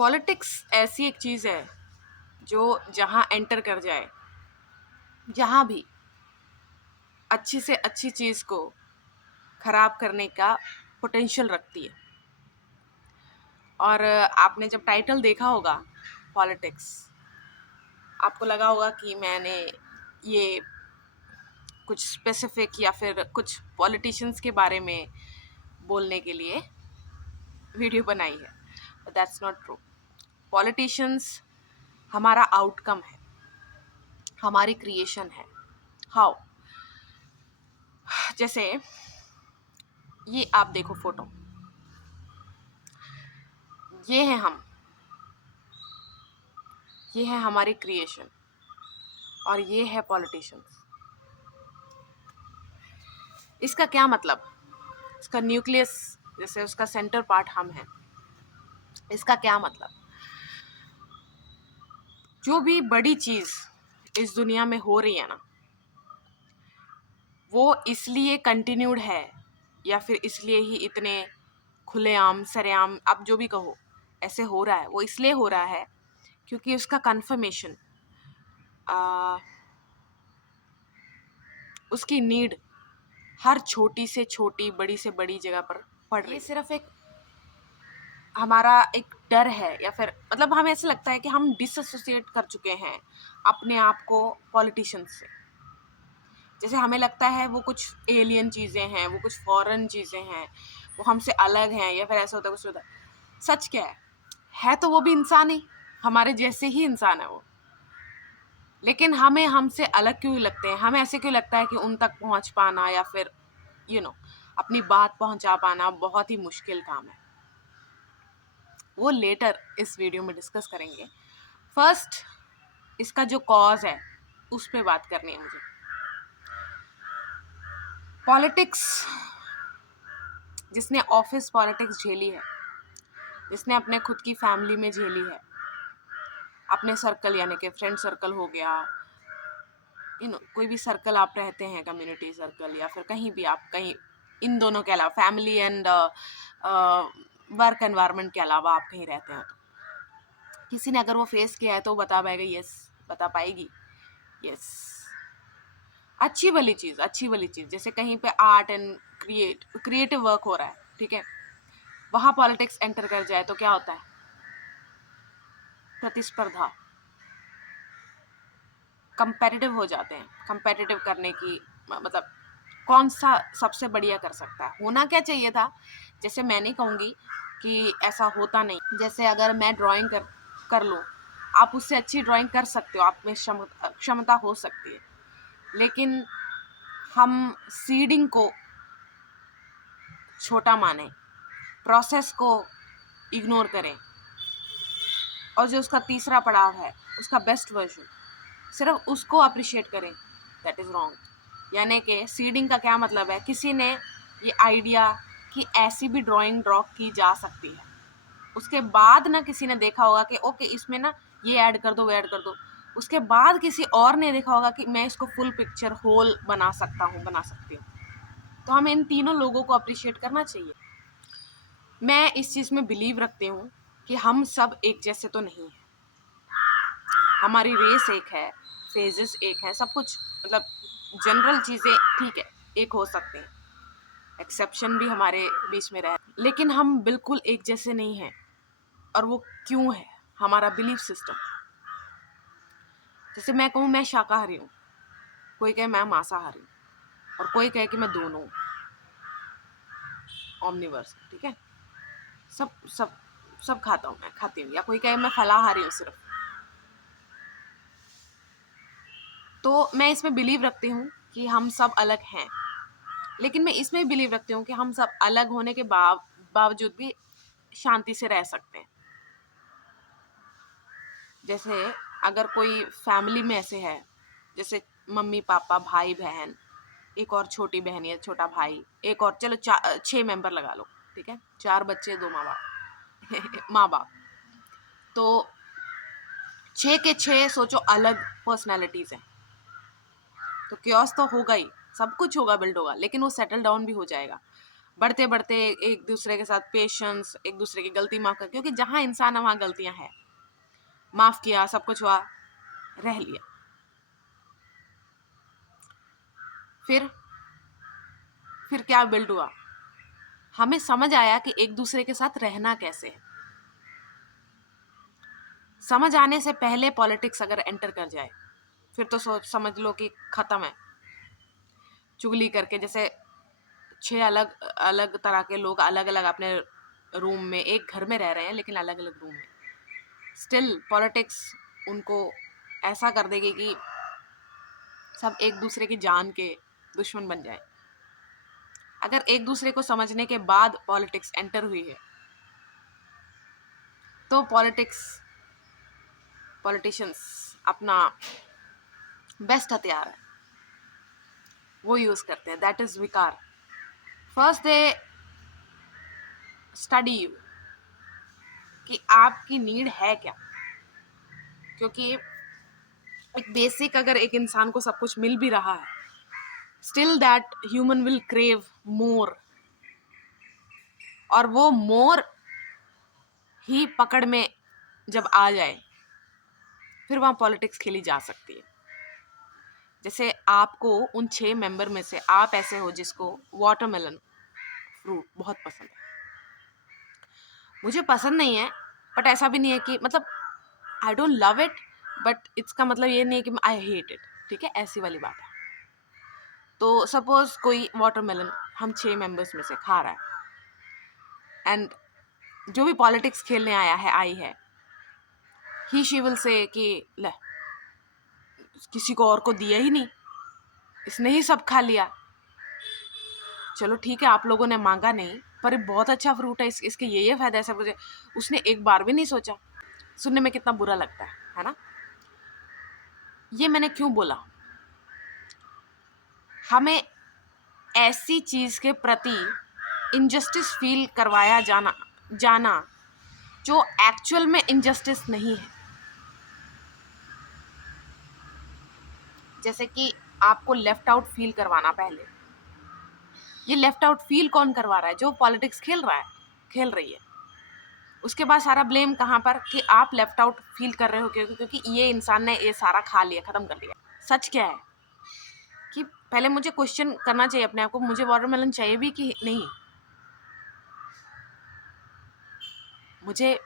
Politics ऐसी एक चीज़ है जो जहाँ एंटर कर जाए, जहाँ भी अच्छी से अच्छी चीज़ को खराब करने का पोटेंशियल रखती है। और आपने जब टाइटल देखा होगा पॉलिटिक्स, आपको लगा होगा कि मैंने ये कुछ स्पेसिफिक या फिर कुछ पॉलिटिशियंस के बारे में बोलने के लिए वीडियो बनाई है, but that's not true. Politicians हमारा आउटकम है, हमारी क्रिएशन है। हाउ? जैसे ये आप देखो फोटो, ये है हम, ये है हमारी क्रिएशन, और ये है पॉलिटिशियंस। इसका क्या मतलब? इसका न्यूक्लियस, जैसे उसका सेंटर पार्ट हम हैं, इसका क्या मतलब? जो भी बड़ी चीज इस दुनिया में हो रही है ना, वो इसलिए कंटिन्यूड है या फिर इसलिए ही इतने खुलेआम सरेआम, आप जो भी कहो, ऐसे हो रहा है, वो इसलिए हो रहा है क्योंकि उसका कन्फर्मेशन, उसकी नीड हर छोटी से छोटी, बड़ी से बड़ी जगह पर पड़ रही है। ये सिर्फ एक हमारा एक डर है, या फिर मतलब हमें ऐसा लगता है कि हम डिसएसोसिएट कर चुके हैं अपने आप को पॉलिटिशियंस से। जैसे हमें लगता है वो कुछ एलियन चीज़ें हैं, वो कुछ फॉरेन चीज़ें हैं, वो हमसे अलग हैं, या फिर ऐसा होता है कुछ होता है। सच क्या है तो वो भी इंसान ही, हमारे जैसे ही इंसान है वो। लेकिन हमें हमसे अलग क्यों लगते हैं? हमें ऐसे क्यों लगता है कि उन तक पहुंच पाना या फिर अपनी बात पहुंचा पाना बहुत ही मुश्किल काम है? वो लेटर इस वीडियो में डिस्कस करेंगे। फर्स्ट, इसका जो कॉज है उस पे बात करनी है मुझे। पॉलिटिक्स, जिसने ऑफिस पॉलिटिक्स झेली है, जिसने अपने खुद की फैमिली में झेली है, अपने सर्कल यानी कि फ्रेंड सर्कल हो गया, कोई भी सर्कल आप रहते हैं, कम्युनिटी सर्कल या फिर कहीं भी आप, कहीं इन दोनों के अलावा फैमिली एंड वर्क एनवायरनमेंट के अलावा आप कहीं रहते हैं, तो किसी ने अगर वो फेस किया है तो बता पाएगा, यस, बता पाएगी, यस। अच्छी वाली चीज़, जैसे कहीं पे आर्ट एंड क्रिएटिव वर्क हो रहा है, ठीक है, वहाँ पॉलिटिक्स एंटर कर जाए तो क्या होता है? प्रतिस्पर्धा, कंपेटिटिव हो जाते हैं। कंपेटिटिव करने की मतलब कौन सा सबसे बढ़िया कर सकता है, होना क्या चाहिए था। जैसे मैं नहीं कहूँगी कि ऐसा होता नहीं, जैसे अगर मैं ड्राइंग कर लूँ, आप उससे अच्छी ड्राइंग कर सकते हो, आप में क्षमता हो सकती है, लेकिन हम सीडिंग को छोटा माने, प्रोसेस को इग्नोर करें, और जो उसका तीसरा पड़ाव है, उसका बेस्ट वर्जन, सिर्फ उसको अप्रिशिएट करें, दैट इज़ रॉन्ग। यानी कि सीडिंग का क्या मतलब है? किसी ने ये आइडिया कि ऐसी भी ड्राइंग ड्रॉ की जा सकती है, उसके बाद ना किसी ने देखा होगा कि ओके इसमें ना ये ऐड कर दो, वो ऐड कर दो, उसके बाद किसी और ने देखा होगा कि मैं इसको फुल पिक्चर होल बना सकता हूँ, बना सकती हूँ। तो हमें इन तीनों लोगों को अप्रिशिएट करना चाहिए। मैं इस चीज़ में बिलीव रखती हूँ कि हम सब एक जैसे तो नहीं हैं, हमारी रेस एक है, फेजेस एक है, सब कुछ मतलब जनरल चीज़ें ठीक है एक हो सकते हैं, एक्सेप्शन भी हमारे बीच में रहे, लेकिन हम बिल्कुल एक जैसे नहीं हैं। और वो क्यों है? हमारा बिलीफ सिस्टम। जैसे मैं कहूँ मैं शाकाहारी हूँ, कोई कहे मैं मांसाहारी हूँ, और कोई कहे कि मैं दोनों ऑमनिवर्स, ठीक है, सब सब सब खाता हूँ, मैं खाती हूँ, या कोई कहे मैं फलाहारी हूँ सिर्फ। तो मैं इसमें बिलीव रखती हूँ कि हम सब अलग हैं, लेकिन मैं इसमें बिलीव रखती हूँ कि हम सब अलग होने के बावजूद भी शांति से रह सकते हैं। जैसे अगर कोई फैमिली में ऐसे है, जैसे मम्मी पापा, भाई बहन, एक और छोटी बहन या छोटा भाई, एक और, चलो 6 मेंबर लगा लो, ठीक है, 4 बच्चे, 2 माँ बाप माँ बाप, तो 6 के 6 सोचो अलग पर्सनैलिटीज़ हैं, तो क्योस तो होगा ही, सब कुछ होगा, बिल्ड होगा, लेकिन वो सेटल डाउन भी हो जाएगा। बढ़ते बढ़ते एक दूसरे के साथ पेशेंस, एक दूसरे की गलती माफ कर, क्योंकि जहां इंसान है वहां गलतियां हैं, माफ किया, सब कुछ हुआ, रह लिया। फिर क्या बिल्ड हुआ, हमें समझ आया कि एक दूसरे के साथ रहना कैसे है। समझ आने से पहले पॉलिटिक्स अगर एंटर कर जाए फिर तो समझ लो कि खत्म है। चुगली करके, जैसे 6 अलग अलग तरह के लोग अलग अलग अपने रूम में, एक घर में रह रहे हैं लेकिन अलग अलग रूम में, स्टिल पॉलिटिक्स उनको ऐसा कर देगी कि सब एक दूसरे की जान के दुश्मन बन जाए। अगर एक दूसरे को समझने के बाद पॉलिटिक्स एंटर हुई है तो पॉलिटिशियंस अपना बेस्ट हथियार है, वो यूज करते हैं, दैट इज विकार। फर्स्ट दे स्टडी यू कि आपकी नीड है क्या, क्योंकि एक बेसिक अगर एक इंसान को सब कुछ मिल भी रहा है, still that human will crave more, और वो मोर ही पकड़ में जब आ जाए फिर वहां पॉलिटिक्स खेली जा सकती है। जैसे आपको उन 6 मेंबर में से आप ऐसे हो जिसको वाटरमेलन फ्रूट बहुत पसंद है, मुझे पसंद नहीं है, बट ऐसा भी नहीं है कि मतलब I don't love it, but इसका मतलब ये नहीं है कि आई हेट इट, ठीक है, ऐसी वाली बात है। तो सपोज कोई वाटरमेलन हम 6 मेंबर्स में से खा रहा है, एंड जो भी पॉलिटिक्स खेलने आया है, आई है, ही शी विल से कि ले, किसी को और को दिया ही नहीं, इसने ही सब खा लिया। चलो ठीक है, आप लोगों ने मांगा नहीं, पर बहुत अच्छा फ्रूट है, इसके ये फायदा है, सब कुछ। उसने एक बार भी नहीं सोचा। सुनने में कितना बुरा लगता है ना। ये मैंने क्यों बोला, हमें ऐसी चीज के प्रति इनजस्टिस फील करवाया जाना जो एक्चुअल में इनजस्टिस नहीं है। जैसे कि आपको लेफ्ट आउट फील करवाना, पहले ये लेफ्ट आउट फील कौन करवा रहा है, जो पॉलिटिक्स खेल रही है। उसके बाद सारा ब्लेम कहाँ पर, कि आप लेफ्ट आउट फील कर रहे हो क्योंकि ये इंसान ने ये सारा खा लिया, खत्म कर लिया। सच क्या है कि पहले मुझे क्वेश्चन करना चाहिए अपने आप को, मुझे वाटरमेलन चाहिए भी कि नहीं। मुझे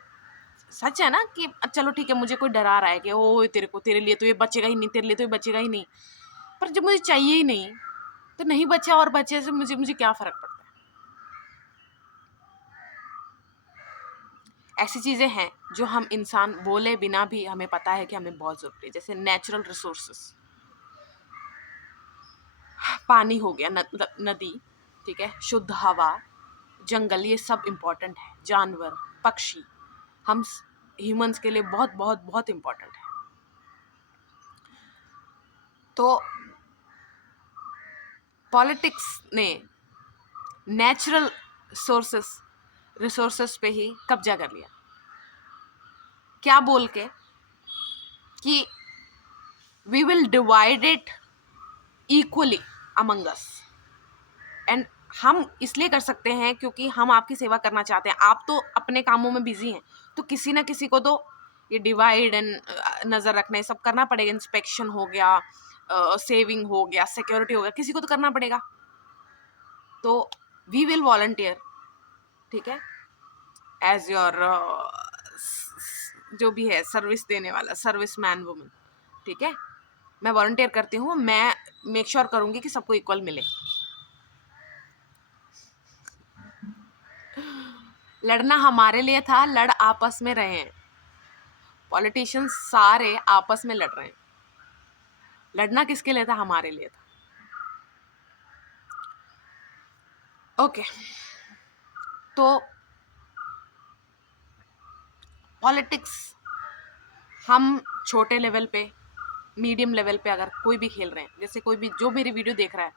सच है ना कि चलो ठीक है, मुझे कोई डरा रहा है कि ओ तेरे लिए तो ये बचेगा ही नहीं, तेरे लिए तो ये बचेगा ही नहीं, पर जब मुझे चाहिए ही नहीं तो नहीं बचा, और बचे से मुझे क्या फर्क पड़ता है। ऐसी चीजें हैं जो हम इंसान बोले बिना भी हमें पता है कि हमें बहुत जरूरी है। जैसे नेचुरल रिसोर्सेस, पानी हो गया, नदी, ठीक है, शुद्ध हवा, जंगल, ये सब इम्पोर्टेंट है। जानवर, पक्षी, हम ह्यूमंस के लिए बहुत बहुत बहुत इम्पोर्टेंट है। तो पॉलिटिक्स ने नेचुरल रिसोर्सेस पे ही कब्जा कर लिया, क्या बोल के कि we will divide it equally among us. And हम इसलिए कर सकते हैं क्योंकि हम आपकी सेवा करना चाहते हैं। आप तो अपने कामों में बिजी हैं, तो किसी ना किसी को तो ये डिवाइड एंड नज़र रखना, सब करना पड़ेगा। इंस्पेक्शन हो गया, सेविंग हो गया, सिक्योरिटी हो गया, किसी को तो करना पड़ेगा। तो वी विल वॉलंटियर, ठीक है, एज योर जो भी है सर्विस देने वाला, सर्विस मैन वुमन, ठीक है, मैं वॉलंटियर करती हूँ। मैं मेक श्योर करूँगी कि सबको इक्वल मिले। लड़ना हमारे लिए था, लड़ आपस में रहे हैं। पॉलिटिशियंस सारे आपस में लड़ रहे हैं, लड़ना किसके लिए था, हमारे लिए था। ओके, तो पॉलिटिक्स हम छोटे लेवल पे, मीडियम लेवल पे अगर कोई भी खेल रहे हैं, जैसे कोई भी जो मेरी वीडियो देख रहा है,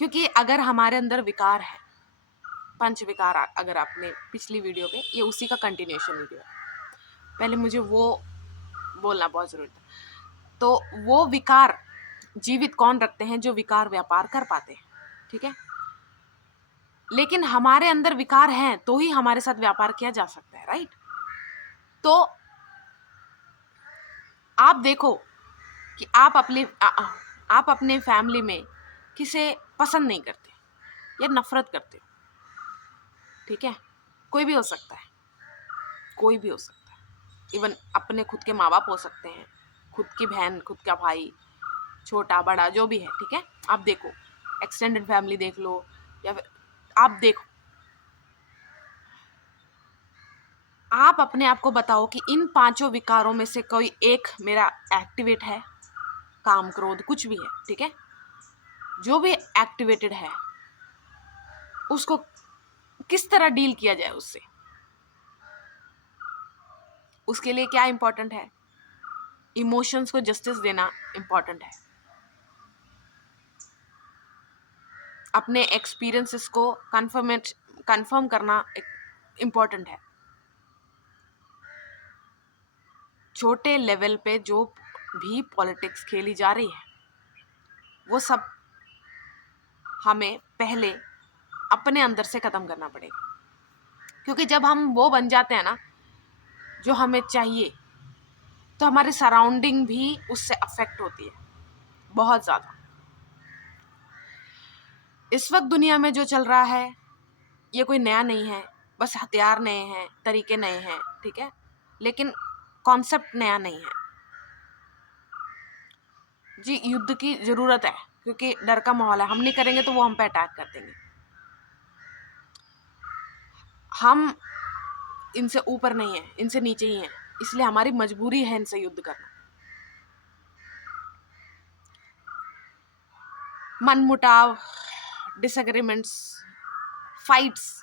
क्योंकि अगर हमारे अंदर विकार है, पंच विकार, अगर आपने पिछली वीडियो पे, ये उसी का कंटिन्यूएशन वीडियो है, पहले मुझे वो बोलना बहुत जरूरी था। तो वो विकार जीवित कौन रखते हैं, जो विकार व्यापार कर पाते हैं, ठीक है। लेकिन हमारे अंदर विकार हैं तो ही हमारे साथ व्यापार किया जा सकता है, राइट? तो आप देखो कि आप अपने फैमिली में किसे पसंद नहीं करते या नफरत करते हो, ठीक है? कोई भी हो सकता है, कोई भी हो सकता है। इवन अपने खुद के माँ बाप हो सकते हैं, खुद की बहन, खुद का भाई, छोटा बड़ा जो भी है, ठीक है? आप देखो, एक्सटेंडेड फैमिली देख लो, या फिर आप देखो, आप अपने आप को बताओ कि इन पांचों विकारों में से कोई एक मेरा एक्टिवेट है, काम क्रोध कुछ भी है, ठीक है? जो भी एक्टिवेटेड है उसको किस तरह डील किया जाए उससे, उसके लिए क्या इंपॉर्टेंट है? इमोशंस को जस्टिस देना इंपॉर्टेंट है, अपने एक्सपीरियंसेस को कंफर्म करना इंपॉर्टेंट है। छोटे लेवल पे जो भी पॉलिटिक्स खेली जा रही है वो सब हमें पहले अपने अंदर से ख़त्म करना पड़ेगा, क्योंकि जब हम वो बन जाते हैं ना जो हमें चाहिए, तो हमारी सराउंडिंग भी उससे अफेक्ट होती है बहुत ज़्यादा। इस वक्त दुनिया में जो चल रहा है ये कोई नया नहीं है, बस हथियार नए हैं, तरीके नए हैं, ठीक है? लेकिन कॉन्सेप्ट नया नहीं है। जी, युद्ध की ज़रूरत है क्योंकि डर का माहौल है, हम नहीं करेंगे तो वो हम पे अटैक कर देंगे। हम इनसे ऊपर नहीं है, इनसे नीचे ही हैं, इसलिए हमारी मजबूरी है इनसे युद्ध करना। मनमुटाव, डिसएग्रीमेंट्स, फाइट्स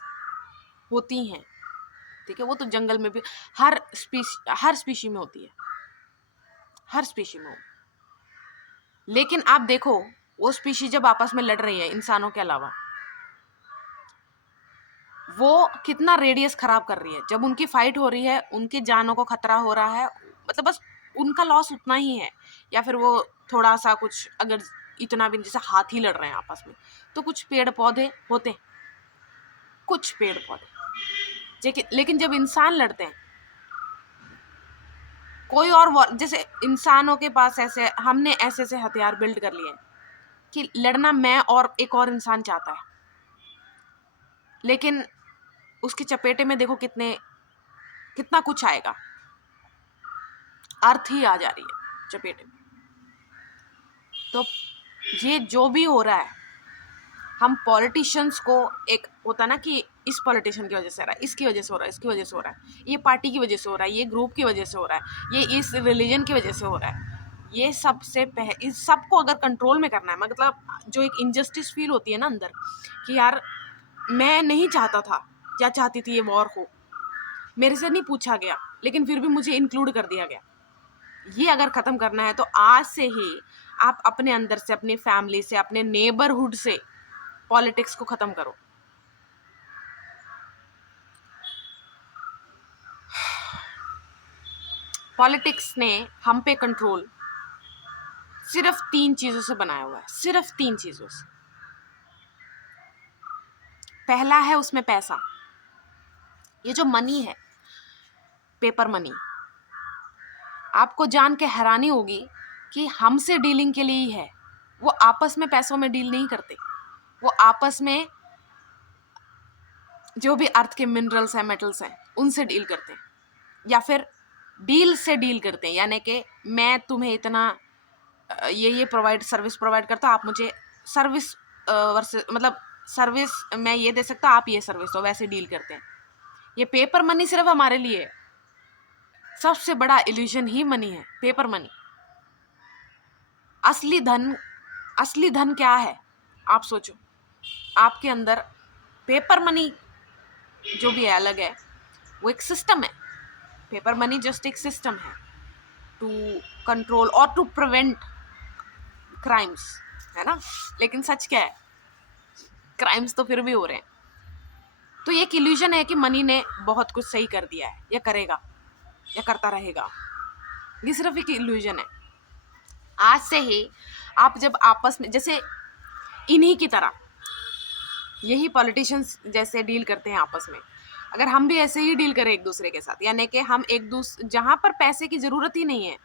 होती हैं, ठीक है? वो तो जंगल में भी हर स्पीशी में होती है, हर स्पीशी में होती। लेकिन आप देखो वो स्पीशी जब आपस में लड़ रही है इंसानों के अलावा, वो कितना रेडियस खराब कर रही है। जब उनकी फाइट हो रही है, उनकी जानों को खतरा हो रहा है, मतलब बस उनका लॉस उतना ही है, या फिर वो थोड़ा सा कुछ, अगर इतना भी, जैसे हाथी लड़ रहे हैं आपस में, तो कुछ पेड़ पौधे होते हैं, कुछ पेड़ पौधे। लेकिन जब इंसान लड़ते हैं, कोई और, जैसे इंसानों के पास ऐसे, हमने ऐसे ऐसे हथियार बिल्ड कर लिए हैं कि लड़ना मैं और एक और इंसान चाहता है, लेकिन उसकी चपेटे में देखो कितना कुछ आएगा, अर्थ ही आ जा रही है चपेटे में। तो ये जो भी हो रहा है, हम पॉलिटिशियंस को, एक होता ना कि इस पॉलिटिशियन की वजह से हो रहा है, इसकी वजह से हो रहा है, इसकी वजह से हो रहा है, ये पार्टी की वजह से हो रहा है, ये ग्रुप की वजह से हो रहा है, ये इस रिलीजन की वजह से हो रहा है, ये सबसे इस सबको अगर कंट्रोल में करना है, मतलब जो एक इनजस्टिस फील होती है ना अंदर कि यार मैं नहीं चाहता था या चाहती थी ये वॉर हो, मेरे से नहीं पूछा गया लेकिन फिर भी मुझे इंक्लूड कर दिया गया, ये अगर ख़त्म करना है तो आज से ही आप अपने अंदर से, अपनी फैमिली से, अपने नेबरहुड से पॉलिटिक्स को ख़त्म करो। पॉलिटिक्स ने हम पे कंट्रोल सिर्फ 3 चीज़ों से बनाया हुआ है, सिर्फ 3 चीज़ों से। पहला है उसमें पैसा, ये जो मनी है, पेपर मनी। आपको जान के हैरानी होगी कि हमसे डीलिंग के लिए ही है, वो आपस में पैसों में डील नहीं करते, वो आपस में जो भी अर्थ के मिनरल्स हैं, मेटल्स हैं, उनसे डील करते हैं, या फिर डील से डील करते हैं, यानी कि मैं तुम्हें इतना ये सर्विस प्रोवाइड करता हूँ, आप मुझे सर्विस मतलब सर्विस मैं ये दे सकता, आप ये सर्विस दो, वैसे डील करते हैं। ये पेपर मनी सिर्फ हमारे लिए, सबसे बड़ा इल्यूजन ही मनी है, पेपर मनी। असली धन क्या है? आप सोचो, आपके अंदर पेपर मनी जो भी है अलग है, वो एक सिस्टम है। पेपर मनी जस्ट एक सिस्टम है टू कंट्रोल और टू प्रिवेंट क्राइम्स, है ना? लेकिन सच क्या है, क्राइम्स तो फिर भी हो रहे हैं। तो ये एक इल्यूजन है कि मनी ने बहुत कुछ सही कर दिया है, या करेगा, या करता रहेगा। ये सिर्फ एक इल्यूजन है। आज से ही आप जब आपस में, जैसे इन्हीं की तरह यही पॉलिटिशियंस जैसे डील करते हैं आपस में। अगर हम भी ऐसे ही डील करें एक दूसरे के साथ, यानी कि हम जहाँ पर पैसे की ज़रूरत ही नहीं है,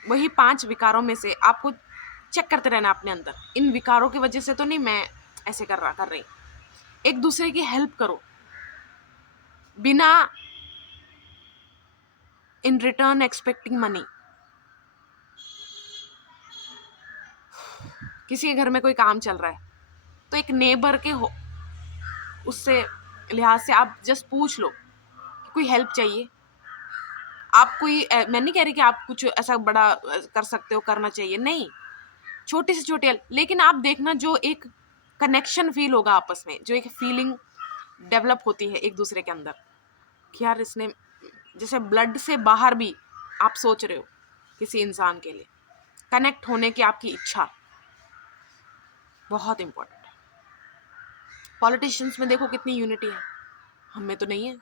वही 5 विकारों में से आपको चेक करते रहना अपने अंदर, इन विकारों की वजह से तो नहीं मैं ऐसे कर रही। एक दूसरे की हेल्प करो, बिना इन रिटर्न एक्सपेक्टिंग मनी। किसी के घर में कोई काम चल रहा है तो एक नेबर के हो उससे लिहाज से आप जस्ट पूछ लो कि कोई हेल्प चाहिए। आप कोई मैं नहीं कह रही कि आप कुछ ऐसा बड़ा कर सकते हो, करना चाहिए, नहीं, छोटी से छोटी हेल्प, लेकिन आप देखना जो एक कनेक्शन फील होगा आपस में, जो एक फीलिंग डेवलप होती है एक दूसरे के अंदर कि यार इसने, जैसे ब्लड से बाहर भी आप सोच रहे हो किसी इंसान के लिए, कनेक्ट होने की आपकी इच्छा, बहुत इंपॉर्टेंट है। पॉलिटिशियंस में देखो कितनी यूनिटी है, हम में तो नहीं है।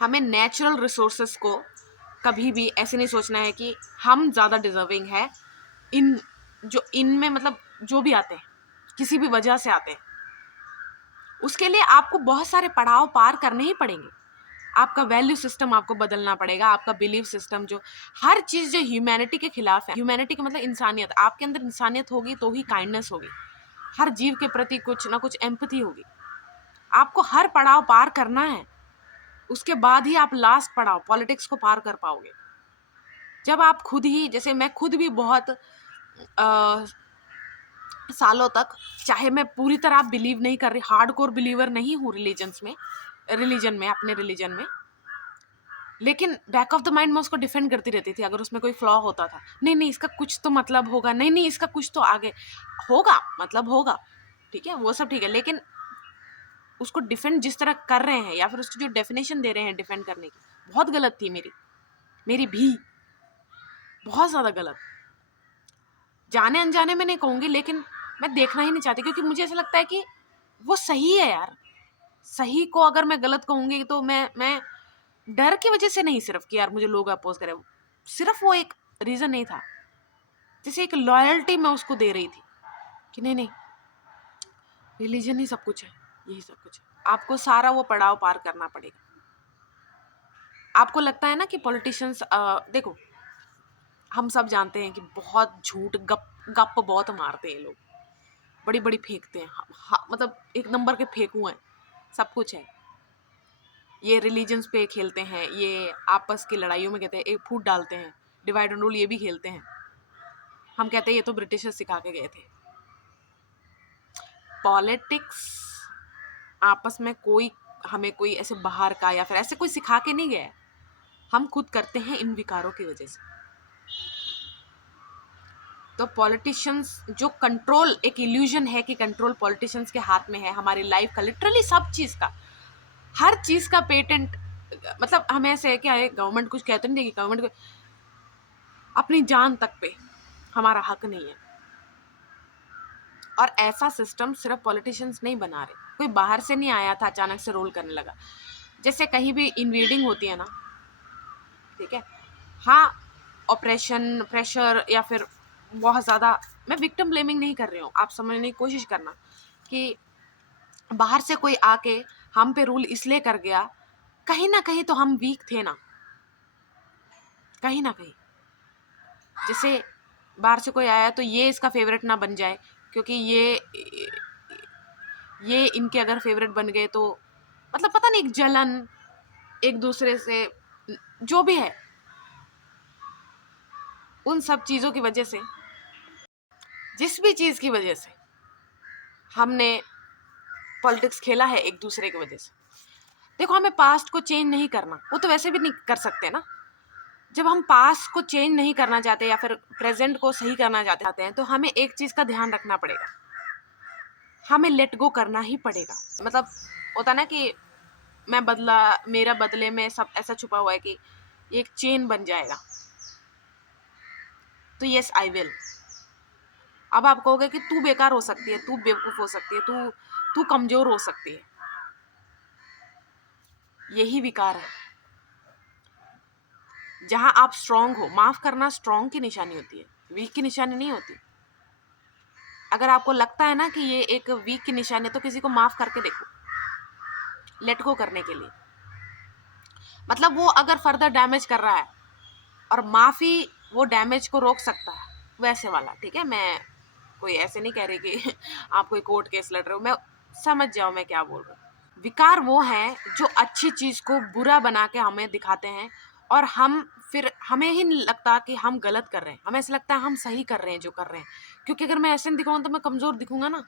हमें नेचुरल रिसोर्सेस को कभी भी ऐसे नहीं सोचना है कि हम ज़्यादा डिजर्विंग है, इनमें मतलब जो भी आते हैं किसी भी वजह से आते हैं, उसके लिए आपको बहुत सारे पड़ाव पार करने ही पड़ेंगे। आपका वैल्यू सिस्टम आपको बदलना पड़ेगा, आपका बिलीफ सिस्टम, जो हर चीज़ जो ह्यूमैनिटी के खिलाफ है, ह्यूमैनिटी का मतलब इंसानियत, आपके अंदर इंसानियत होगी तो ही काइंडनेस होगी, हर जीव के प्रति कुछ ना कुछ एम्पैथी होगी। आपको हर पड़ाव पार करना है, उसके बाद ही आप लास्ट पड़ाव पॉलिटिक्स को पार कर पाओगे। जब आप खुद ही, जैसे मैं खुद भी बहुत सालों तक, चाहे मैं पूरी तरह बिलीव नहीं कर रही, हार्डकोर बिलीवर नहीं हूँ अपने रिलीजन में, लेकिन बैक ऑफ द माइंड मैं उसको डिफेंड करती रहती थी। अगर उसमें कोई फ्लॉ होता था, नहीं नहीं इसका कुछ तो मतलब होगा, नहीं नहीं इसका कुछ तो आगे होगा, मतलब होगा, ठीक है, वो सब ठीक है, लेकिन उसको डिफेंड जिस तरह कर रहे हैं या फिर उसकी जो डेफिनेशन दे रहे हैं डिफेंड करने की, बहुत गलत थी मेरी भी बहुत ज़्यादा गलत। जाने अनजाने में नहीं कहूँगी, लेकिन मैं देखना ही नहीं चाहती, क्योंकि मुझे ऐसा लगता है कि वो सही है यार। सही को अगर मैं गलत कहूँगी तो मैं डर की वजह से नहीं, सिर्फ कि यार मुझे लोग अपोज करें, सिर्फ वो एक रीज़न नहीं था, जैसे एक लॉयल्टी मैं उसको दे रही थी कि नहीं नहीं रिलीजन ही सब कुछ है, यही सब कुछ है। आपको सारा वो पड़ाव पार करना पड़ेगा। आपको लगता है ना कि पॉलिटिशियंस, देखो हम सब जानते हैं कि बहुत झूठ गप बहुत मारते हैं लोग, बड़ी बड़ी फेंकते हैं, मतलब एक नंबर के फेंकू हैं, सब कुछ है। ये रिलीजन्स पे खेलते हैं, ये आपस की लड़ाइयों में कहते हैं एक फूट डालते हैं, डिवाइड एंड रूल ये भी खेलते हैं। हम कहते हैं ये तो ब्रिटिशर्स सिखा के गए थे। पॉलिटिक्स आपस में हमें कोई ऐसे बाहर का या फिर ऐसे कोई सिखा के नहीं गया, हम खुद करते हैं इन विकारों की वजह से। तो पॉलिटिशियंस जो कंट्रोल, एक इल्यूजन है कि कंट्रोल पॉलिटिशियंस के हाथ में है, हमारी लाइफ का, लिटरली सब चीज़ का, हर चीज़ का पेटेंट, मतलब हमें ऐसे है कि गवर्नमेंट कुछ कहते नहीं कि गवर्नमेंट को अपनी जान तक पे हमारा हक नहीं है। और ऐसा सिस्टम सिर्फ पॉलिटिशियंस नहीं बना रहे, कोई बाहर से नहीं आया था अचानक से रोल करने लगा। जैसे कहीं भी इन्वेडिंग होती है ना, ठीक है, हाँ, ऑपरेशन, प्रेशर या फिर बहुत ज़्यादा, मैं विक्टिम ब्लेमिंग नहीं कर रही हूँ, आप समझने की कोशिश करना कि बाहर से कोई आके हम पे रूल इसलिए कर गया, कहीं ना कहीं तो हम वीक थे ना, कहीं ना कहीं। जैसे बाहर से कोई आया तो ये इसका फेवरेट ना बन जाए, क्योंकि ये इनके अगर फेवरेट बन गए तो मतलब पता नहीं, एक जलन एक दूसरे से, जो भी है, उन सब चीज़ों की वजह से, जिस भी चीज़ की वजह से हमने पॉलिटिक्स खेला है एक दूसरे की वजह से। देखो हमें पास्ट को चेंज नहीं करना, वो तो वैसे भी नहीं कर सकते ना। जब हम पास्ट को चेंज नहीं करना चाहते या फिर प्रेजेंट को सही करना चाहते हैं, तो हमें एक चीज़ का ध्यान रखना पड़ेगा, हमें लेट गो करना ही पड़ेगा। मतलब होता ना कि मेरा बदले में सब ऐसा छुपा हुआ है कि एक चेन बन जाएगा, तो यस आई विल। अब आप कहोगे कि तू बेकार हो सकती है, तू बेवकूफ़ हो सकती है, तू कमज़ोर हो सकती है, यही विकार है। जहाँ आप स्ट्रांग हो। माफ करना स्ट्रांग की निशानी होती है, वीक की निशानी नहीं होती। अगर आपको लगता है ना कि ये एक वीक की निशानी है, तो किसी को माफ करके देखो, लेट गो करने के लिए। मतलब वो अगर फर्दर डैमेज कर रहा है और माफी वो डैमेज को रोक सकता है, वैसे वाला। ठीक है, मैं कोई ऐसे नहीं कह रही कि आप कोई कोर्ट केस लड़ रहे हो, मैं समझ जाओ मैं क्या बोल रही हूँ। विकार वो है जो अच्छी चीज को बुरा बना के हमें दिखाते हैं, और हम फिर हमें ही नहीं लगता कि हम गलत कर रहे हैं, हमें ऐसा लगता है हम सही कर रहे हैं जो कर रहे हैं। क्योंकि अगर मैं ऐसे नहीं दिखाऊंगा तो मैं कमजोर दिखूंगा ना,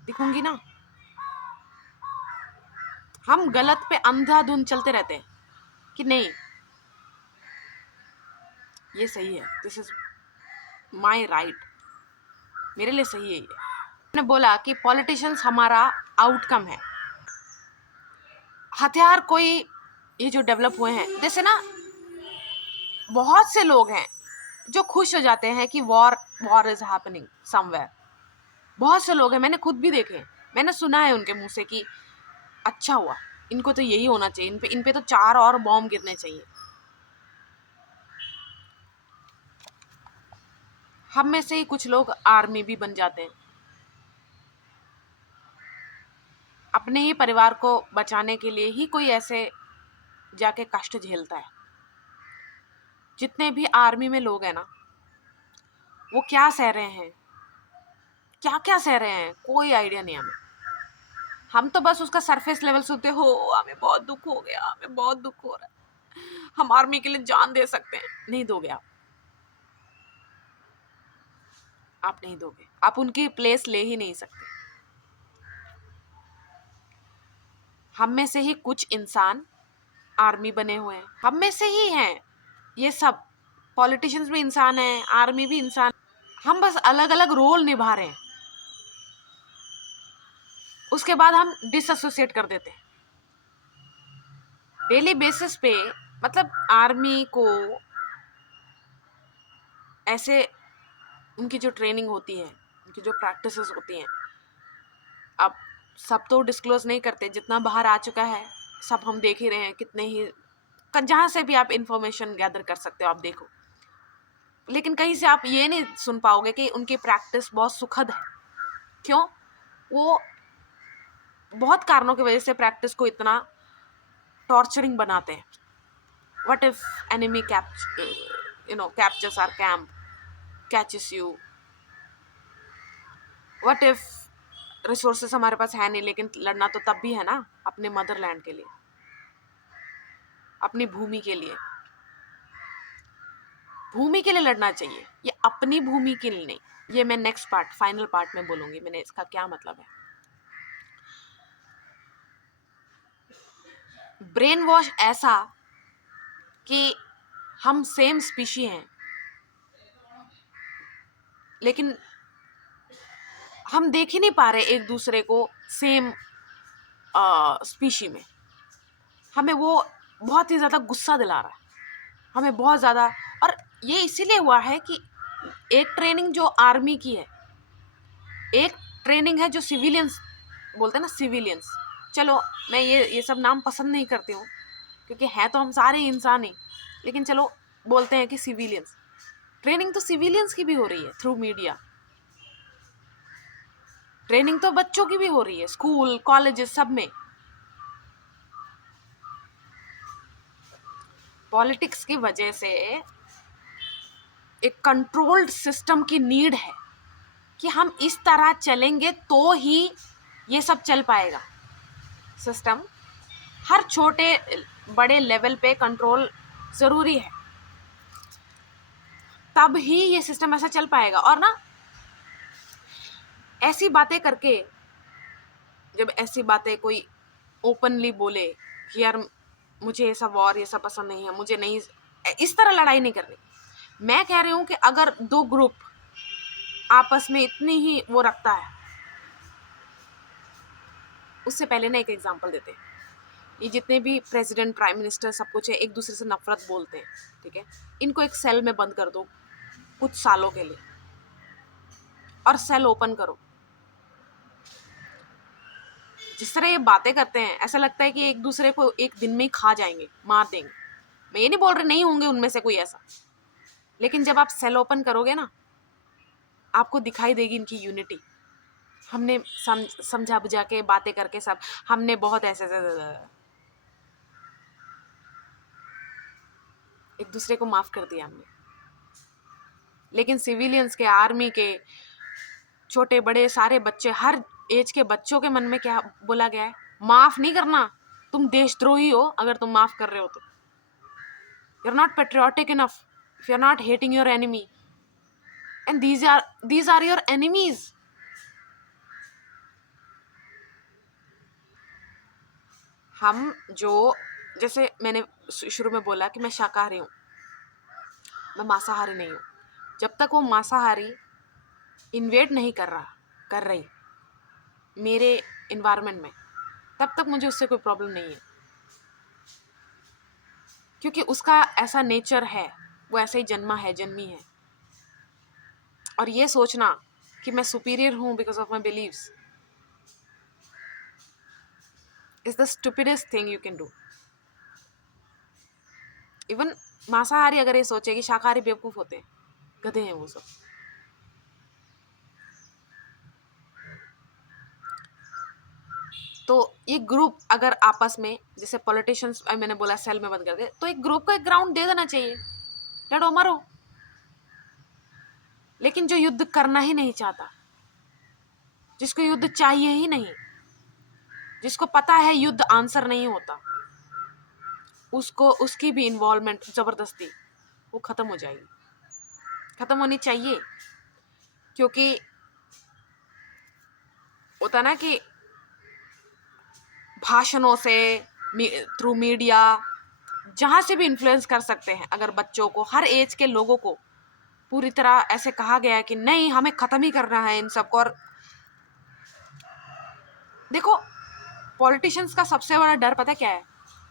दिखूंगी ना। हम गलत पे अंधाधुंध चलते रहते हैं कि नहीं ये सही है, दिस इज माई राइट, मेरे लिए सही है ये। मैंने बोला कि पॉलिटिशियंस हमारा आउटकम है। हथियार कोई ये जो डेवलप हुए हैं, जैसे ना बहुत से लोग हैं जो खुश हो जाते हैं कि वॉर इज हैपनिंग समवेयर। बहुत से लोग हैं, मैंने खुद भी देखे, मैंने सुना है उनके मुंह से कि अच्छा हुआ, इनको तो यही होना चाहिए, इन पे तो 4 और बॉम्ब गिरने चाहिए। हम में से ही कुछ लोग आर्मी भी बन जाते हैं, अपने ही परिवार को बचाने के लिए ही कोई ऐसे जाके कष्ट झेलता है। जितने भी आर्मी में लोग हैं ना, वो क्या सह रहे हैं, क्या क्या सह रहे हैं, कोई आइडिया नहीं हमें। हम तो बस उसका सरफेस लेवल सुनते हो, हमें बहुत दुख हो गया, हमें बहुत दुख हो रहा है, हम आर्मी के लिए जान दे सकते हैं। नहीं दोगे आप नहीं दोगे, आप उनकी प्लेस ले ही नहीं सकते। हम में से ही कुछ इंसान आर्मी बने हुए हैं, हम में से ही हैं ये सब। पॉलिटिशियंस भी इंसान हैं, आर्मी भी इंसान, हम बस अलग अलग रोल निभा रहे हैं। उसके बाद हम डिसएसोसिएट कर देते हैं डेली बेसिस पे। मतलब आर्मी को ऐसे, उनकी जो ट्रेनिंग होती है, उनकी जो प्रैक्टिसेस होती हैं, अब सब तो डिस्क्लोज नहीं करते, जितना बाहर आ चुका है सब हम देख ही रहे हैं। कितने ही जहाँ से भी आप इंफॉर्मेशन गैदर कर सकते हो आप देखो, लेकिन कहीं से आप ये नहीं सुन पाओगे कि उनकी प्रैक्टिस बहुत सुखद है। क्यों? वो बहुत कारणों की वजह से प्रैक्टिस को इतना टॉर्चरिंग बनाते हैं। What if enemy captures our camp, catches you? What if resources हमारे पास है नहीं, लेकिन लड़ना तो तब भी है ना, अपने मदरलैंड के लिए, अपनी भूमि के लिए। भूमि के लिए लड़ना चाहिए, ये अपनी भूमि के लिए नहीं। ये मैं नेक्स्ट पार्ट, फाइनल पार्ट में बोलूंगी मैंने इसका क्या मतलब है। ब्रेन वॉश ऐसा कि हम सेम स्पीशी हैं, लेकिन हम देख ही नहीं पा रहे एक दूसरे को सेम स्पीशी में। हमें वो बहुत ही ज़्यादा गुस्सा दिला रहा है, हमें बहुत ज़्यादा। और ये इसीलिए हुआ है कि एक ट्रेनिंग जो आर्मी की है, एक ट्रेनिंग है जो सिविलियंस बोलते हैं ना, सिविलियंस। चलो मैं ये सब नाम पसंद नहीं करती हूँ, क्योंकि हैं तो हम सारे इंसान ही, लेकिन चलो बोलते हैं कि सिविलियंस। ट्रेनिंग तो सिविलियंस की भी हो रही है थ्रू मीडिया, ट्रेनिंग तो बच्चों की भी हो रही है स्कूल कॉलेजेस सब में। पॉलिटिक्स की वजह से एक कंट्रोल्ड सिस्टम की नीड है कि हम इस तरह चलेंगे तो ही ये सब चल पाएगा। सिस्टम हर छोटे बड़े लेवल पे कंट्रोल जरूरी है, तब ही ये सिस्टम ऐसा चल पाएगा। और ना ऐसी बातें करके, जब ऐसी बातें कोई ओपनली बोले कि यार मुझे ये सब वॉर ये सब पसंद नहीं है, मुझे नहीं, इस तरह लड़ाई नहीं करनी। मैं कह रही हूँ कि अगर दो ग्रुप आपस में इतनी ही वो रखता है, उससे पहले ना एक एग्जांपल देते हैं। ये जितने भी प्रेसिडेंट प्राइम मिनिस्टर सब कुछ है, एक दूसरे से नफरत बोलते हैं, ठीक है, इनको एक सेल में बंद कर दो कुछ सालों के लिए, और सेल ओपन करो। जिस तरह ये बातें करते हैं, ऐसा लगता है कि एक दूसरे को एक दिन में ही खा जाएंगे, मार देंगे। मैं ये नहीं बोल रही नहीं होंगे उनमें से कोई ऐसा, लेकिन जब आप सेल ओपन करोगे ना, आपको दिखाई देगी इनकी यूनिटी। हमने समझा बुझा के बातें करके सब हमने बहुत ऐसे एक दूसरे को माफ कर दिया हमने। लेकिन सिविलियंस के, आर्मी के, छोटे बड़े सारे बच्चे, हर एज के बच्चों के मन में क्या बोला गया है? माफ नहीं करना, तुम देशद्रोही हो अगर तुम माफ कर रहे हो तो। You are not patriotic enough if you are not hating your enemy, and these are your enemies. हम जो, जैसे मैंने शुरू में बोला कि मैं शाकाहारी हूँ, मैं मांसाहारी नहीं हूँ। जब तक वो मांसाहारी इन्वेड नहीं कर रही मेरे इन्वायरमेंट में, तब तक मुझे उससे कोई प्रॉब्लम नहीं है, क्योंकि उसका ऐसा नेचर है, वो ऐसे ही जन्मी है। और ये सोचना कि मैं सुपीरियर हूँ because of my believes is the stupidest thing you can do. Even मांसाहारी अगर ये सोचे कि शाकाहारी बेवकूफ होते हैं, गधे हैं वो सब। तो ये ग्रुप अगर आपस में, जैसे पॉलिटिशियंस मैंने बोला सेल में बंद कर दे, तो एक ग्रुप को एक ग्राउंड दे देना चाहिए, लड़ो मरो। लेकिन जो युद्ध करना ही नहीं चाहता, जिसको युद्ध चाहिए ही नहीं, जिसको पता है युद्ध आंसर नहीं होता, उसको उसकी भी इन्वॉल्वमेंट जबरदस्ती वो खत्म हो जाएगी, खत्म होनी चाहिए। क्योंकि होता ना कि भाषणों से, थ्रू मीडिया, जहां से भी इन्फ्लुएंस कर सकते हैं। अगर बच्चों को, हर एज के लोगों को पूरी तरह ऐसे कहा गया है कि नहीं हमें खत्म ही करना है इन सबको। और देखो, पॉलिटिशियंस का सबसे बड़ा डर पता क्या है?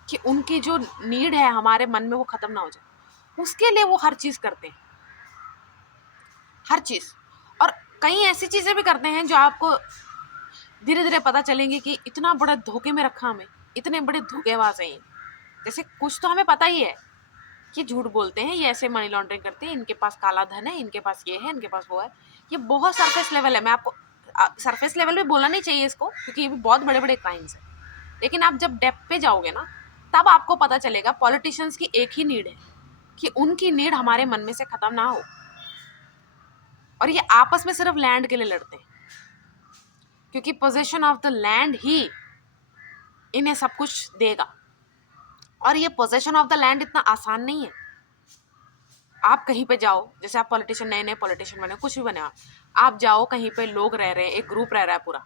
कि उनकी जो नीड है हमारे मन में वो खत्म ना हो जाए, उसके लिए वो हर चीज करते हैं, हर चीज। और कई ऐसी चीजें भी करते हैं जो आपको धीरे धीरे पता चलेंगे कि इतना बड़ा धोखे में रखा हमें, इतने बड़े धोखेबाज हैं। जैसे कुछ तो हमें पता ही है कि झूठ बोलते हैं, ये ऐसे मनी लॉन्ड्रिंग करते हैं, इनके पास काला धन है, इनके पास ये है, इनके पास वो है। ये बहुत सरफेस लेवल है। मैं आपको सरफेस लेवल पे बोलना नहीं चाहिए इसको, क्योंकि ये भी बहुत बड़े बड़े क्राइम्स है। लेकिन आप जब डेप्थ पे जाओगे ना, तब आपको पता चलेगा पॉलिटिशियंस की एक ही नीड है कि उनकी नीड हमारे मन में से खत्म ना हो। और ये आपस में सिर्फ लैंड के लिए लड़ते हैं, क्योंकि पोजीशन ऑफ द लैंड ही इन्हें सब कुछ देगा। और ये पोजीशन ऑफ द लैंड इतना आसान नहीं है। आप कहीं पे जाओ, जैसे आप पॉलिटिशियन, नए नए पॉलिटिशियन बने, कुछ भी बने आप जाओ कहीं पे, लोग रह रहे हैं, एक ग्रुप रह रहा है पूरा,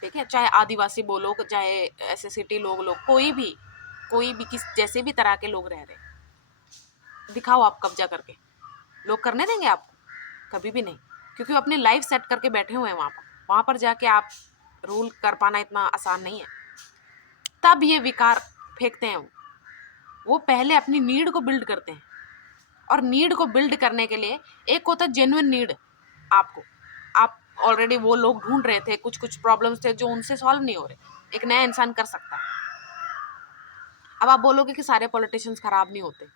ठीक है, चाहे आदिवासी बोलो, चाहे ऐसे सिटी लोग, कोई भी किस जैसे भी तरह के लोग रह रहे हैं, दिखाओ आप कब्जा करके, लोग करने देंगे आपको? कभी भी नहीं, क्योंकि वो अपनी लाइफ सेट करके बैठे हुए हैं वहां पर जाके आप रूल कर पाना इतना आसान नहीं है। तब ये विकार फेंकते हैं वो पहले अपनी नीड को बिल्ड करते हैं। और नीड को बिल्ड करने के लिए एक होता है जेन्युइन नीड, आपको, आप ऑलरेडी वो लोग ढूंढ रहे थे, कुछ प्रॉब्लम्स थे जो उनसे सॉल्व नहीं हो रहे, एक नया इंसान कर सकता है। अब आप बोलोगे कि सारे पॉलिटिशियंस खराब नहीं होते।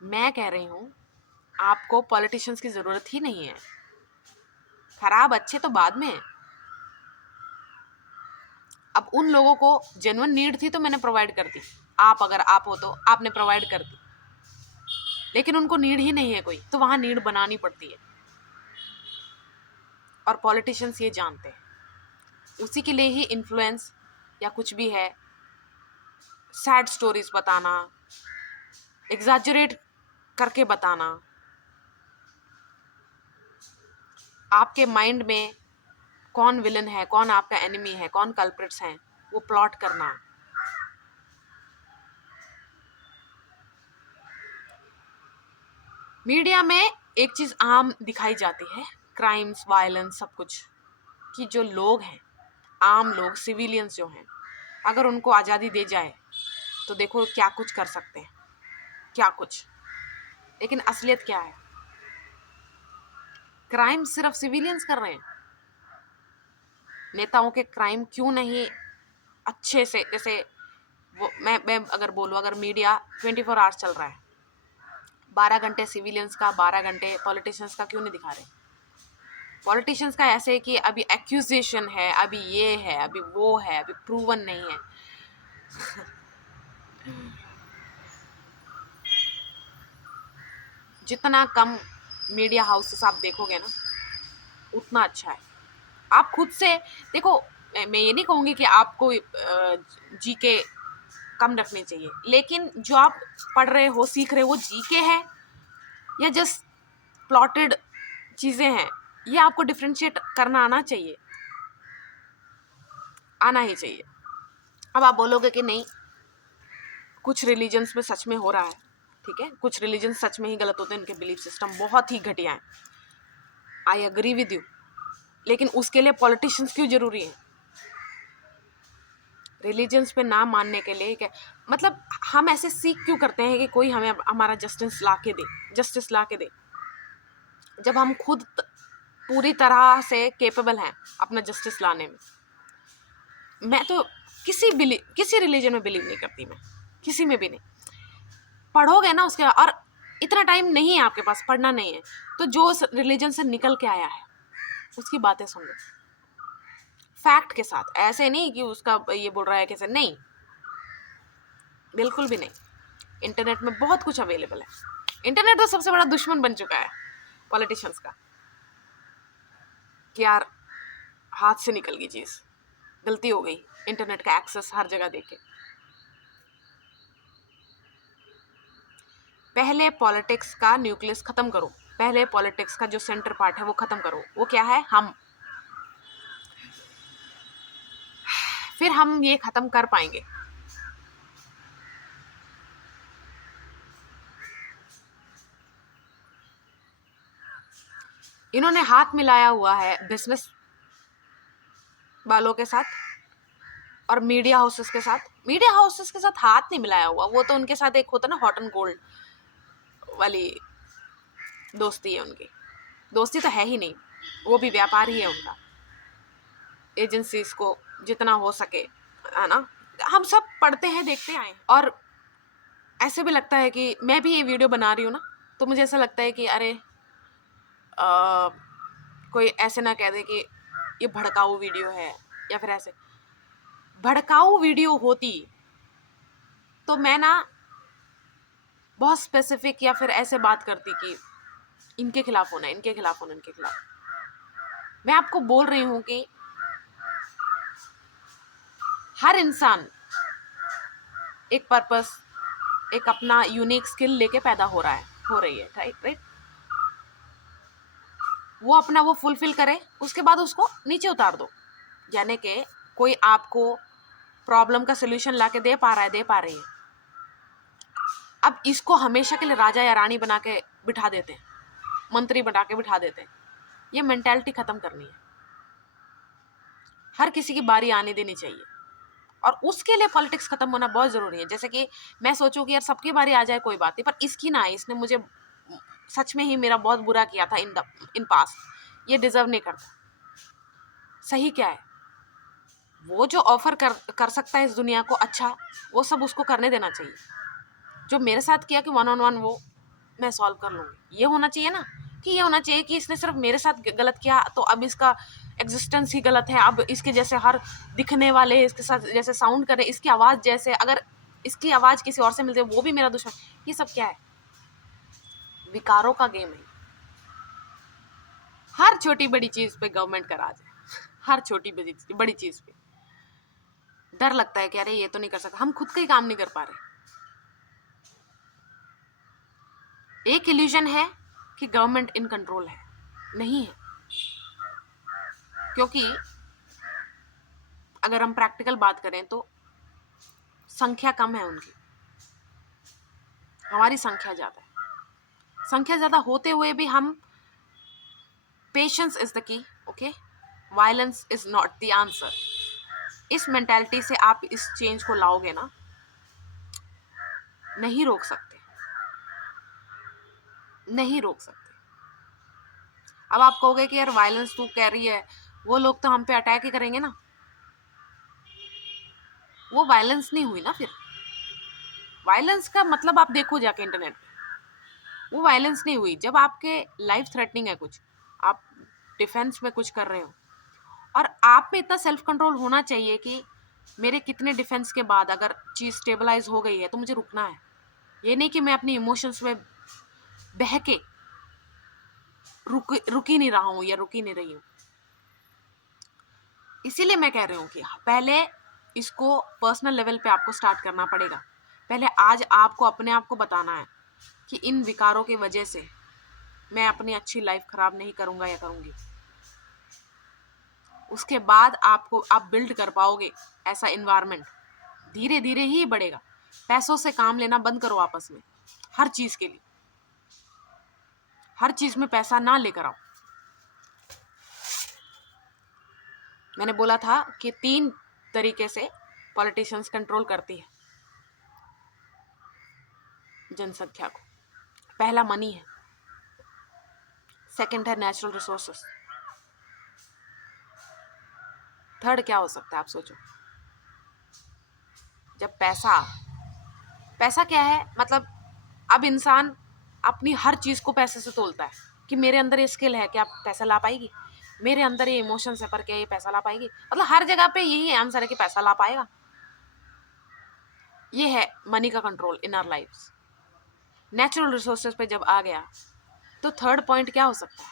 मैं कह रही हूं आपको पॉलिटिशियंस की जरूरत ही नहीं है, खराब अच्छे तो बाद में है। अब उन लोगों को जेन्युइन नीड थी तो मैंने प्रोवाइड कर दी, आप अगर आप हो तो आपने प्रोवाइड कर दी। लेकिन उनको नीड ही नहीं है कोई, तो वहां नीड बनानी पड़ती है। और पॉलिटिशियंस ये जानते हैं, उसी के लिए ही इन्फ्लुएंस या कुछ भी है, सैड स्टोरीज बताना, एग्जैजरेट करके बताना, आपके माइंड में कौन विलन है, कौन आपका एनिमी है, कौन कल्प्रिट्स हैं, वो प्लॉट करना। मीडिया में एक चीज आम दिखाई जाती है, क्राइम्स, वायलेंस, सब कुछ, कि जो लोग हैं, आम लोग, सिविलियंस जो हैं, अगर उनको आज़ादी दे जाए तो देखो क्या कुछ कर सकते हैं, क्या कुछ। लेकिन असलियत क्या है? क्राइम सिर्फ सिविलियंस कर रहे हैं। नेताओं के क्राइम क्यों नहीं अच्छे से, जैसे वो मैं अगर बोलूँ, अगर मीडिया 24 आवर्स चल रहा है, 12 घंटे सिविलियंस का, 12 घंटे पॉलिटिशियंस का क्यों नहीं दिखा रहे? पॉलिटिशियंस का ऐसे है कि अभी एक्यूजेशन है, अभी ये है, अभी वो है, अभी प्रूवन नहीं है। जितना कम मीडिया हाउसेस आप देखोगे ना, उतना अच्छा है। आप खुद से देखो, मैं ये नहीं कहूँगी कि आपको जीके कम रखनी चाहिए, लेकिन जो आप पढ़ रहे हो, सीख रहे हो, वो जीके है या जस्ट प्लॉटेड चीज़ें हैं, ये आपको डिफ्रेंशिएट करना आना चाहिए, आना ही चाहिए। अब आप बोलोगे कि नहीं, कुछ रिलीजन्स में सच में हो रहा है, ठीक है, कुछ रिलीजन सच में ही गलत होते हैं, उनके बिलीफ सिस्टम बहुत ही घटिया है, आई एग्री विद यू, लेकिन उसके लिए पॉलिटिशियंस क्यों जरूरी है? रिलीजन्स पे ना मानने के लिए क्या मतलब, हम ऐसे सीख क्यों करते हैं कि कोई हमें हमारा जस्टिस ला के दे, जब हम खुद पूरी तरह से केपेबल हैं अपना जस्टिस लाने में। मैं तो किसी रिलीजन में बिलीव नहीं करती, मैं किसी में भी नहीं। पढ़ोगे ना उसके, और इतना टाइम नहीं है आपके पास, पढ़ना नहीं है, तो जो रिलीजन से निकल के आया है उसकी बातें सुन लो फैक्ट के साथ, ऐसे नहीं कि उसका ये बोल रहा है कैसे, नहीं, बिल्कुल भी नहीं। इंटरनेट में बहुत कुछ अवेलेबल है। इंटरनेट तो सबसे बड़ा दुश्मन बन चुका है पॉलिटिशियंस का, कि यार हाथ से निकल गई चीज, गलती हो गई, इंटरनेट का एक्सेस हर जगह देके। पहले पॉलिटिक्स का न्यूक्लियस खत्म करो, पहले पॉलिटिक्स का जो सेंटर पार्ट है वो खत्म करो। वो क्या है? हम। फिर हम ये खत्म कर पाएंगे। इन्होंने हाथ मिलाया हुआ है बिजनेस वालों के साथ और मीडिया हाउसेस के साथ। मीडिया हाउसेस के साथ हाथ नहीं मिलाया हुआ, वो तो उनके साथ एक होता ना हॉट एंड कोल्ड वाली दोस्ती है उनकी। दोस्ती तो है ही नहीं, वो भी व्यापार ही है उनका। एजेंसीज को जितना हो सके, है ना, हम सब पढ़ते हैं, देखते आए हैं। और ऐसे भी लगता है कि मैं भी ये वीडियो बना रही हूँ ना, तो मुझे ऐसा लगता है कि अरे कोई ऐसे ना कह दे कि ये भड़काऊ वीडियो है, या फिर ऐसे। भड़काऊ वीडियो होती तो मैं ना बहुत स्पेसिफिक या फिर ऐसे बात करती कि इनके खिलाफ होना, इनके खिलाफ होना, इनके खिलाफ। मैं आपको बोल रही हूँ कि हर इंसान एक पर्पस, एक अपना यूनिक स्किल लेके पैदा हो रहा है, हो रही है, राइट। वो अपना वो फुलफिल करे, उसके बाद उसको नीचे उतार दो। यानी कि कोई आपको प्रॉब्लम का सोल्यूशन लाके दे पा रहा है, दे पा रही है, अब इसको हमेशा के लिए राजा या रानी बना के बिठा देते हैं, मंत्री बना के बिठा देते हैं। ये मेंटालिटी खत्म करनी है। हर किसी की बारी आने देनी चाहिए, और उसके लिए पॉलिटिक्स खत्म होना बहुत जरूरी है। जैसे कि मैं सोचूं कि यार सबकी बारी आ जाए कोई बात नहीं, पर इसकी ना आई, इसने मुझे सच में ही मेरा बहुत बुरा किया था इन पास, ये डिजर्व नहीं करता। सही क्या है? वो जो ऑफर कर सकता है इस दुनिया को अच्छा, वो सब उसको करने देना चाहिए। जो मेरे साथ किया कि 1-on-1 वो मैं सॉल्व कर लूँगी, ये होना चाहिए ना। कि ये होना चाहिए कि इसने सिर्फ मेरे साथ गलत किया तो अब इसका एग्जिस्टेंस ही गलत है, अब इसके जैसे हर दिखने वाले इसके साथ जैसे साउंड करे, इसकी आवाज़ जैसे, अगर इसकी आवाज़ किसी और से मिलती है वो भी मेरा दुश्मन। ये सब क्या है? विकारों का गेम है। हर छोटी बड़ी चीज़ पे गवर्नमेंट का राज है, हर छोटी बड़ी चीज़ पे डर लगता है कि अरे ये तो नहीं कर सकता, हम खुद का ही काम नहीं कर पा रहे। एक इल्यूजन है कि गवर्नमेंट इन कंट्रोल है, नहीं है। क्योंकि अगर हम प्रैक्टिकल बात करें तो संख्या कम है उनकी, हमारी संख्या ज़्यादा है। संख्या ज़्यादा होते हुए भी हम, patience is the key, okay, violence is not the answer. इस मेंटालिटी से आप इस चेंज को लाओगे ना, नहीं रोक सकते, नहीं रोक सकते। अब आप कहोगे कि यार वायलेंस तू कह रही है, वो लोग तो हम पे अटैक ही करेंगे ना। वो वायलेंस नहीं हुई ना फिर, वायलेंस का मतलब आप देखो जाके इंटरनेट पे, वो वायलेंस नहीं हुई जब आपके लाइफ थ्रेटनिंग है, कुछ आप डिफेंस में कुछ कर रहे हो, और आप में इतना सेल्फ कंट्रोल होना चाहिए कि मेरे कितने डिफेंस के बाद अगर चीज़ स्टेबलाइज हो गई है तो मुझे रुकना है। ये नहीं कि मैं अपनी इमोशंस में बह के रुक ही नहीं रहा हूँ या रुक ही नहीं रही हूँ। इसीलिए मैं कह रही हूँ कि पहले इसको पर्सनल लेवल पे आपको स्टार्ट करना पड़ेगा। पहले आज आपको अपने आप को बताना है कि इन विकारों की वजह से मैं अपनी अच्छी लाइफ खराब नहीं करूँगा या करूँगी। उसके बाद आप बिल्ड कर पाओगे ऐसा इन्वायरमेंट, धीरे धीरे ही बढ़ेगा। पैसों से काम लेना बंद करो आपस में, हर चीज़ के लिए, हर चीज़ में पैसा ना लेकर आओ। मैंने बोला था कि 3 तरीके से पॉलिटिशियंस कंट्रोल करती है जनसंख्या को। पहला मनी है, सेकंड है नेचुरल रिसोर्सेस, थर्ड क्या हो सकता है आप सोचो। जब पैसा क्या है, मतलब अब इंसान अपनी हर चीज़ को पैसे से तोलता है कि मेरे अंदर ये स्किल है, क्या पैसा ला पाएगी, मेरे अंदर ये इमोशंस है पर क्या ये पैसा ला पाएगी। मतलब हर जगह पे यही आंसर है कि पैसा ला पाएगा। ये है मनी का control in our lifes. Natural resources पे जब आ गया तो थर्ड पॉइंट क्या हो सकता है।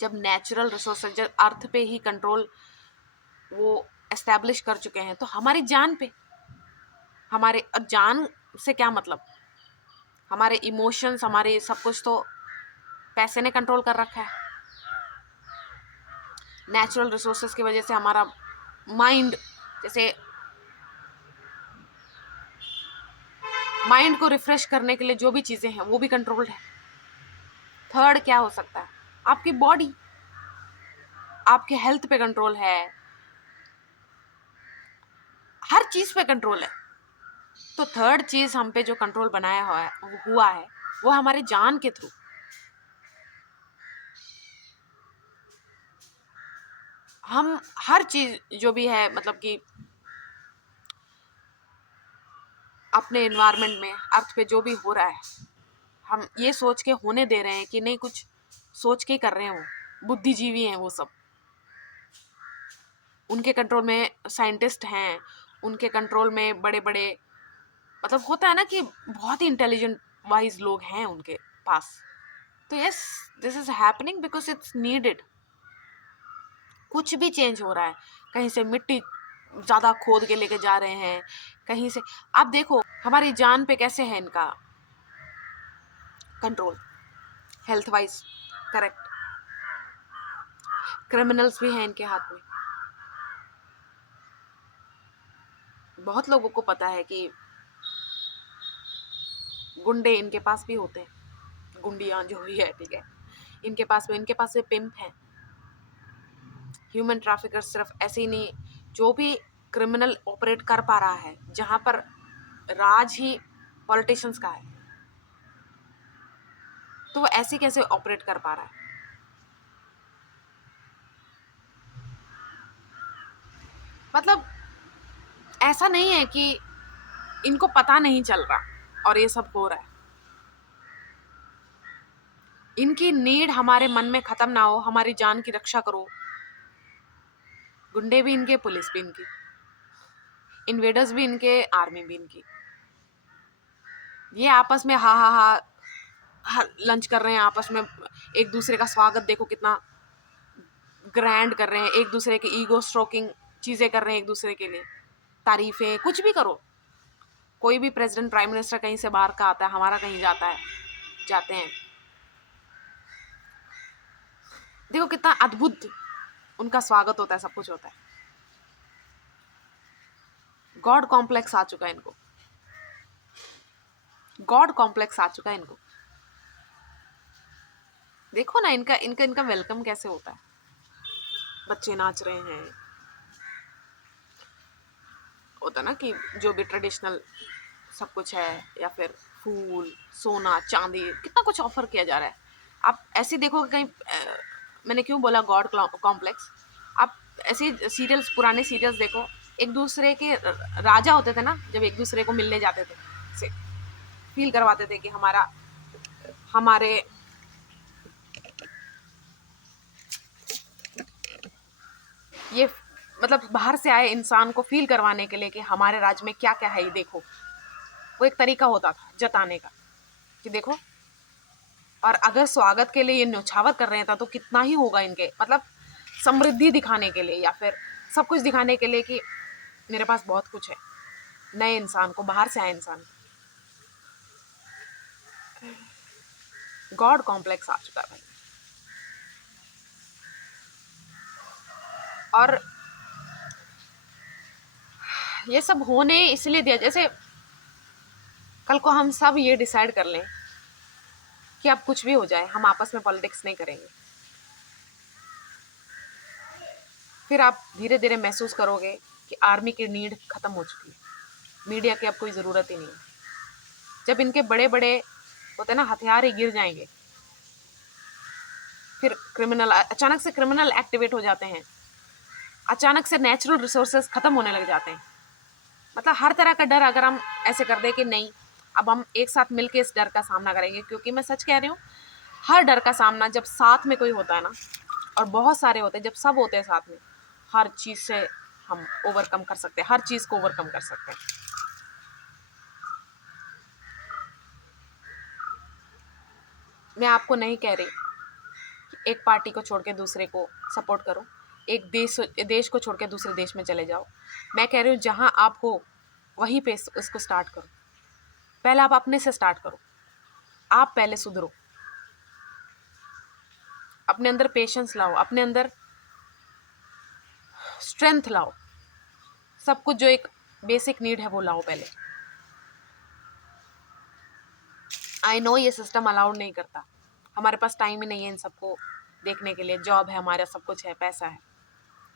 जब नेचुरल रिसोर्सेज, जब अर्थ पे ही कंट्रोल वो एस्टैब्लिश कर चुके हैं, तो हमारी जान पे, हमारे जान से क्या मतलब, हमारे इमोशंस, हमारे सब कुछ तो पैसे ने कंट्रोल कर रखा है। नेचुरल रिसोर्सेज की वजह से हमारा माइंड, जैसे माइंड को रिफ्रेश करने के लिए जो भी चीज़ें हैं वो भी कंट्रोल्ड है। थर्ड क्या हो सकता है, आपकी बॉडी, आपके हेल्थ पे कंट्रोल है, हर चीज़ पे कंट्रोल है। तो थर्ड चीज़ हम पे जो कंट्रोल बनाया हुआ है वो हमारे जान के थ्रू। हम हर चीज़ जो भी है, मतलब कि अपने एनवायरनमेंट में, अर्थ पे जो भी हो रहा है, हम ये सोच के होने दे रहे हैं कि नहीं, कुछ सोच के कर रहे हैं। वो बुद्धिजीवी हैं, वो सब उनके कंट्रोल में साइंटिस्ट हैं, उनके कंट्रोल में बड़े बड़े, मतलब होता है ना कि बहुत ही इंटेलिजेंट वाइज लोग हैं उनके पास। तो yes, this is happening because it's needed. कुछ भी चेंज हो रहा है, कहीं से मिट्टी ज़्यादा खोद के लेके जा रहे हैं, कहीं से आप देखो हमारी जान पे कैसे है इनका control, health wise correct. Criminals भी हैं इनके हाथ में। बहुत लोगों को पता है कि गुंडे इनके पास भी होते हैं, गुंडियाँ जो भी है, ठीक है, इनके पास भी पिम्प हैं। ह्यूमन ट्रैफिकर सिर्फ ऐसे ही नहीं, जो भी क्रिमिनल ऑपरेट कर पा रहा है जहाँ पर राज ही पॉलिटिशियंस का है, तो वो ऐसे कैसे ऑपरेट कर पा रहा है। मतलब ऐसा नहीं है कि इनको पता नहीं चल रहा और ये सब हो रहा है। इनकी नीड हमारे मन में खत्म ना हो, हमारी जान की रक्षा करो। गुंडे भी इनके, पुलिस भी इनकी, इन्वेडर्स भी इनके, आर्मी भी इनकी। ये आपस में हा हा हा लंच कर रहे हैं, आपस में एक दूसरे का स्वागत देखो कितना ग्रैंड कर रहे हैं, एक दूसरे के ईगो स्ट्रोकिंग चीज़ें कर रहे हैं एक दूसरे के लिए, तारीफें, कुछ भी करो। कोई भी प्रेसिडेंट, प्राइम मिनिस्टर कहीं से बाहर का आता है, हमारा कहीं जाते हैं, देखो कितना अद्भुत उनका स्वागत होता है, सब कुछ होता है। गॉड कॉम्प्लेक्स आ चुका है इनको, गॉड कॉम्प्लेक्स आ चुका है इनको। देखो ना इनका इनका इनका वेलकम कैसे होता है, बच्चे नाच रहे हैं, होता ना कि जो भी ट्रेडिशनल सब कुछ है, या फिर फूल, सोना, चांदी, कितना कुछ ऑफर किया जा रहा है। आप ऐसे देखो कहीं मैंने क्यों बोला गॉड कॉम्प्लेक्स, आप ऐसे सीरियल्स, पुराने सीरियल्स देखो, एक दूसरे के राजा होते थे ना, जब एक दूसरे को मिलने जाते थे, से फील करवाते थे कि हमारे ये मतलब बाहर से आए इंसान को फील करवाने के लिए कि हमारे राज्य में क्या क्या है, ये देखो। वो एक तरीका होता था जताने का कि देखो। और अगर स्वागत के लिए ये न्यौछावर कर रहे थे तो कितना ही होगा इनके, मतलब समृद्धि दिखाने के लिए या फिर सब कुछ दिखाने के लिए कि मेरे पास बहुत कुछ है। नए इंसान को, बाहर से आए इंसान को गॉड कॉम्प्लेक्स आ चुका है। और ये सब होने इसलिए दिया, जैसे कल को हम सब ये डिसाइड कर लें कि अब कुछ भी हो जाए हम आपस में पॉलिटिक्स नहीं करेंगे, फिर आप धीरे धीरे महसूस करोगे कि आर्मी की नीड खत्म हो चुकी है, मीडिया की अब कोई ज़रूरत ही नहीं है। जब इनके बड़े बड़े होते ना हथियार ही गिर जाएंगे, फिर क्रिमिनल अचानक से क्रिमिनल एक्टिवेट हो जाते हैं, अचानक से नेचुरल रिसोर्सेज खत्म होने लग जाते हैं। मतलब हर तरह का डर अगर हम ऐसे कर दे कि नहीं, अब हम एक साथ मिलके इस डर का सामना करेंगे, क्योंकि मैं सच कह रही हूँ, हर डर का सामना जब साथ में कोई होता है ना, और बहुत सारे होते हैं, जब सब होते हैं साथ में, हर चीज़ से हम ओवरकम कर सकते हैं, हर चीज़ को ओवरकम कर सकते हैं। मैं आपको नहीं कह रही कि एक पार्टी को छोड़ के दूसरे को सपोर्ट करो, एक देश को छोड़ के दूसरे देश में चले जाओ। मैं कह रही हूँ जहाँ आप हो वहीं पे इसको स्टार्ट करो। पहले आप अपने से स्टार्ट करो, आप पहले सुधरो, अपने अंदर पेशेंस लाओ, अपने अंदर स्ट्रेंथ लाओ, सब कुछ जो एक बेसिक नीड है वो लाओ पहले। आई नो ये सिस्टम अलाउड नहीं करता, हमारे पास टाइम ही नहीं है इन सबको देखने के लिए, जॉब है हमारा, सब कुछ है, पैसा है,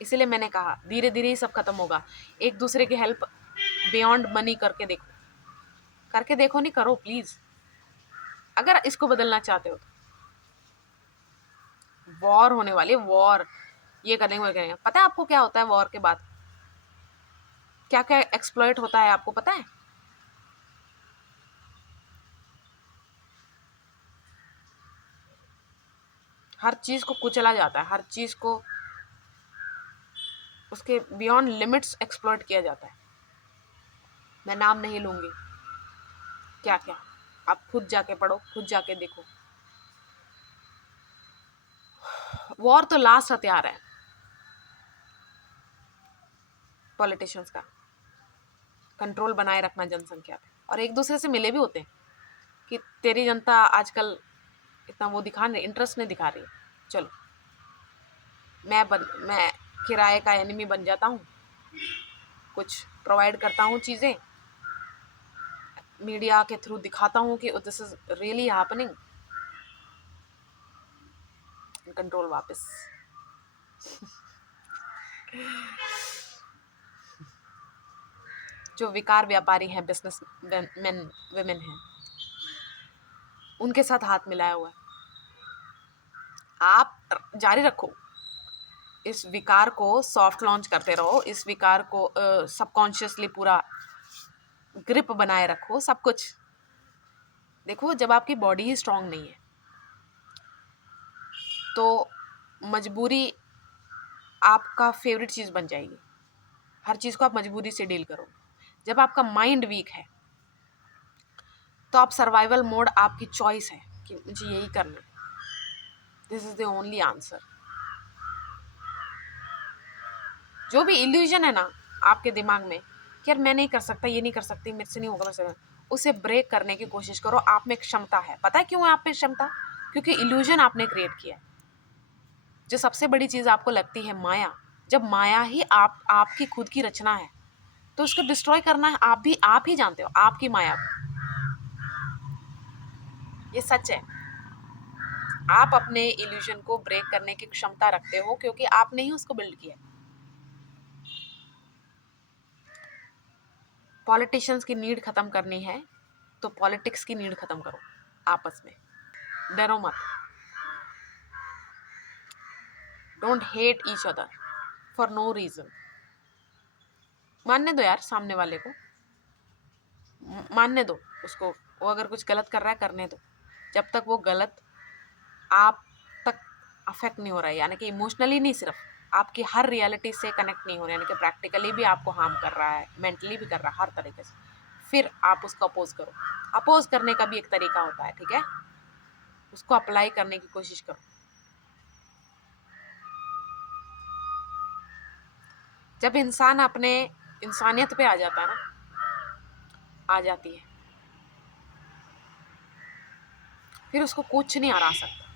इसीलिए मैंने कहा धीरे धीरे ही सब खत्म होगा। एक दूसरे की हेल्प बियॉन्ड मनी करके देखो, करके देखो, नहीं करो प्लीज, अगर इसको बदलना चाहते हो तो। वॉर होने वाली, वॉर ये करेंगे वो करेंगे। पता है आपको क्या होता है वॉर के बाद, क्या क्या एक्सप्लॉइट होता है आपको पता है? हर चीज को कुचला जाता है, हर चीज को उसके बियॉन्ड लिमिट्स एक्सप्लॉइट किया जाता है। मैं नाम नहीं लूंगी, क्या क्या आप खुद जाके पढ़ो, खुद जाके देखो। वॉर तो लास्ट हथियार है पॉलिटिशियंस का, कंट्रोल बनाए रखना जनसंख्या पे। और एक दूसरे से मिले भी होते हैं कि तेरी जनता आजकल इतना वो दिखा नहीं, इंटरेस्ट नहीं दिखा रही है, चलो मैं किराए का एनिमी बन जाता हूँ, कुछ प्रोवाइड करता हूँ चीज़ें, मीडिया के थ्रू दिखाता हूँ कि this is really happening, control वापस। जो विकार व्यापारी हैं, बिजनेस मैन वुमेन हैं, उनके साथ हाथ मिलाया हुआ है। आप जारी रखो, इस विकार को सॉफ्ट लॉन्च करते रहो, इस विकार को सबकॉन्शियसली पूरा ग्रिप बनाए रखो, सब कुछ देखो। जब आपकी बॉडी ही स्ट्रांग नहीं है तो मजबूरी आपका फेवरेट चीज़ बन जाएगी, हर चीज़ को आप मजबूरी से डील करो। जब आपका माइंड वीक है तो आप सर्वाइवल मोड आपकी चॉइस है कि मुझे यही करना है, this is the only answer. जो भी इल्यूजन है ना आपके दिमाग में कि यार मैं नहीं कर सकता, ये नहीं कर सकती, मेरे से नहीं होगा, मेरे से, उसे ब्रेक करने की कोशिश करो। आप में क्षमता है, पता है क्यों है आप में क्षमता? क्योंकि इल्यूजन आपने क्रिएट किया है। जो सबसे बड़ी चीज़ आपको लगती है माया, जब माया ही आपकी खुद की रचना है तो उसको डिस्ट्रॉय करना है आप ही जानते हो आपकी माया को, ये सच है। आप अपने इल्यूजन को ब्रेक करने की क्षमता रखते हो क्योंकि आपने ही उसको बिल्ड किया है। पॉलिटिशियंस की नीड खत्म करनी है तो पॉलिटिक्स की नीड खत्म करो आपस में, डरो मत, don't hate each other for no reason. मानने दो यार सामने वाले को, मानने दो उसको, वो अगर कुछ गलत कर रहा है करने दो, जब तक वो गलत आप तक अफेक्ट नहीं हो रहा है, यानी कि इमोशनली नहीं, सिर्फ आपकी हर रियलिटी से कनेक्ट नहीं हो रहा है, यानी कि प्रैक्टिकली भी आपको हार्म कर रहा है, मेंटली भी कर रहा है, हर तरीके से, फिर आप उसको अपोज करो। अपोज करने का भी एक तरीका होता है, ठीक है, उसको अप्लाई करने की कोशिश करो। जब इंसान अपने इंसानियत पे आ जाता है ना, आ जाती है, फिर उसको कुछ नहीं हरा सकता।